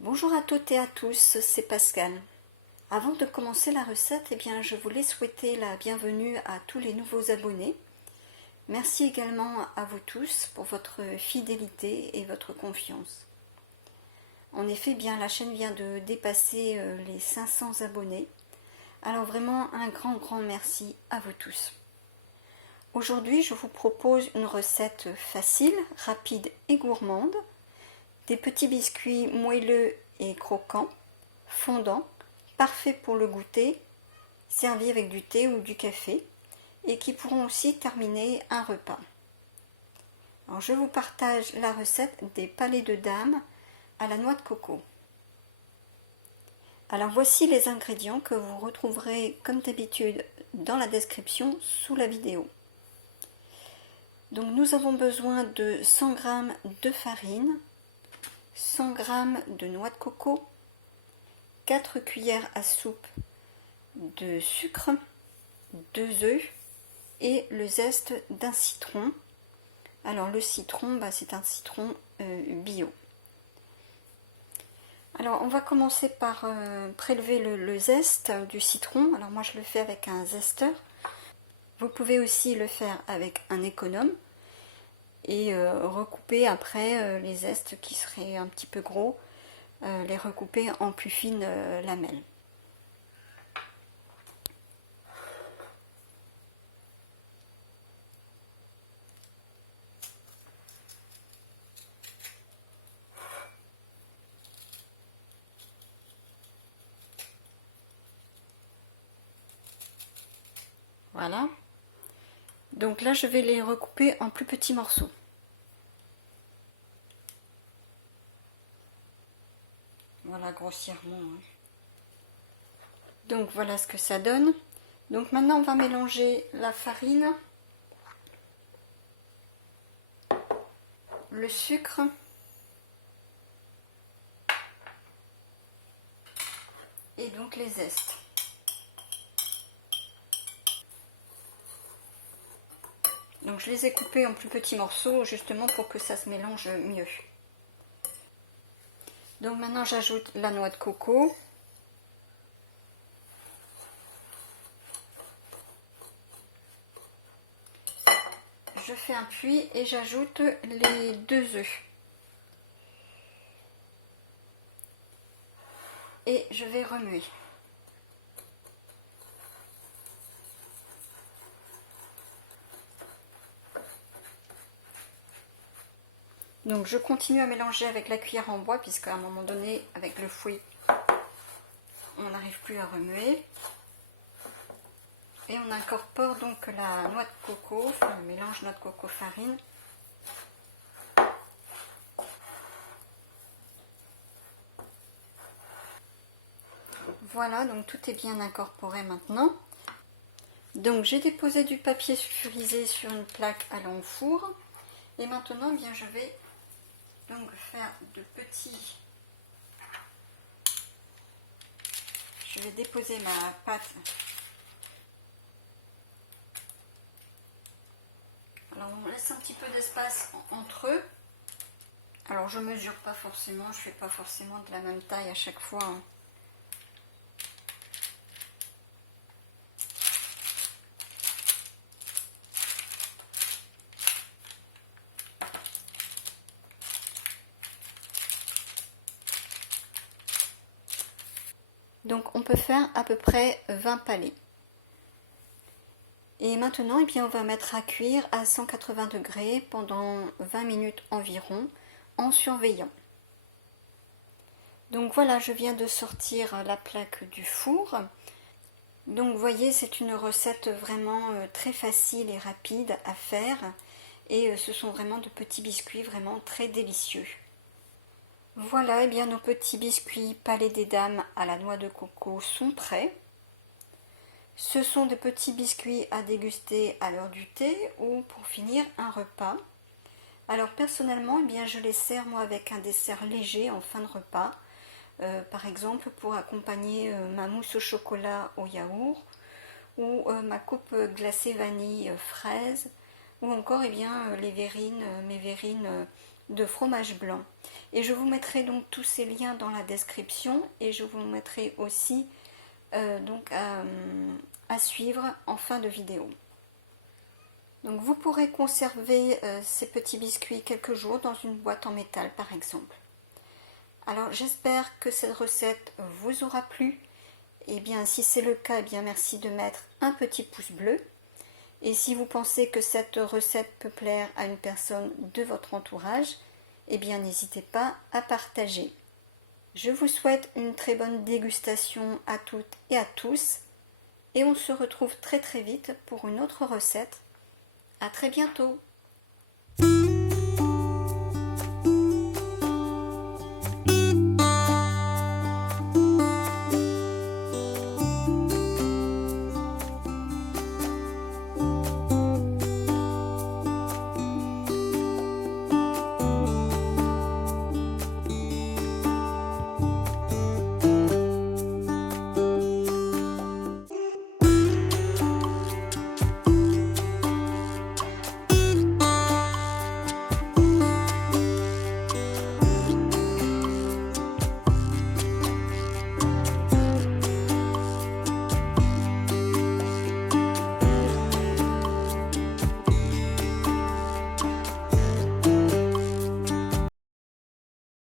Bonjour à toutes et à tous, c'est Pascal. Avant de commencer la recette, je voulais souhaiter la bienvenue à tous les nouveaux abonnés. Merci également à vous tous pour votre fidélité et votre confiance. En effet, la chaîne vient de dépasser les 500 abonnés. Alors vraiment un grand merci à vous tous. Aujourd'hui, je vous propose une recette facile, rapide et gourmande. Des petits biscuits moelleux et croquants, fondants, parfaits pour le goûter, servis avec du thé ou du café, et qui pourront aussi terminer un repas. Alors, je vous partage la recette des palais de dames à la noix de coco. Alors voici les ingrédients que vous retrouverez comme d'habitude dans la description sous la vidéo. Donc nous avons besoin de 100 g de farine, 100 g de noix de coco, 4 cuillères à soupe de sucre, 2 œufs et le zeste d'un citron. Alors le citron, c'est un citron bio. Alors on va commencer par prélever le zeste du citron. Alors moi je le fais avec un zesteur. Vous pouvez aussi le faire avec un économe et recouper après les zestes qui seraient un petit peu gros, les recouper en plus fines lamelles. Voilà. Donc là, je vais les recouper en plus petits morceaux. Voilà, grossièrement. Donc voilà ce que ça donne. Donc maintenant, on va mélanger la farine, le sucre, et donc les zestes. Donc je les ai coupés en plus petits morceaux justement pour que ça se mélange mieux. Donc maintenant j'ajoute la noix de coco. Je fais un puits et j'ajoute les 2 œufs. Et je vais remuer. Donc je continue à mélanger avec la cuillère en bois puisqu'à un moment donné avec le fouet on n'arrive plus à remuer. Et on incorpore donc la noix de coco, enfin le mélange noix de coco farine. Voilà, donc tout est bien incorporé maintenant. Donc j'ai déposé du papier sulfurisé sur une plaque allant au four. Et maintenant, je vais donc faire de petits... Je vais déposer ma pâte. Alors on laisse un petit peu d'espace entre eux. Alors je mesure pas forcément, je fais pas forcément de la même taille à chaque fois. Donc on peut faire à peu près 20 palets. Et maintenant, on va mettre à cuire à 180 degrés pendant 20 minutes environ, en surveillant. Donc voilà, je viens de sortir la plaque du four. Donc vous voyez, c'est une recette vraiment très facile et rapide à faire. Et ce sont vraiment de petits biscuits vraiment très délicieux. Voilà, nos petits biscuits palais des dames à la noix de coco sont prêts. Ce sont des petits biscuits à déguster à l'heure du thé ou pour finir un repas. Alors personnellement, je les sers moi avec un dessert léger en fin de repas. Par exemple pour accompagner ma mousse au chocolat au yaourt ou ma coupe glacée vanille fraise ou encore mes verrines de fromage blanc. Et je vous mettrai donc tous ces liens dans la description et je vous mettrai aussi donc à suivre en fin de vidéo. Donc vous pourrez conserver ces petits biscuits quelques jours dans une boîte en métal par exemple. Alors j'espère que cette recette vous aura plu. Et bien si c'est le cas, eh bien merci de mettre un petit pouce bleu. Et si vous pensez que cette recette peut plaire à une personne de votre entourage, eh bien n'hésitez pas à partager. Je vous souhaite une très bonne dégustation à toutes et à tous. Et on se retrouve très très vite pour une autre recette. À très bientôt!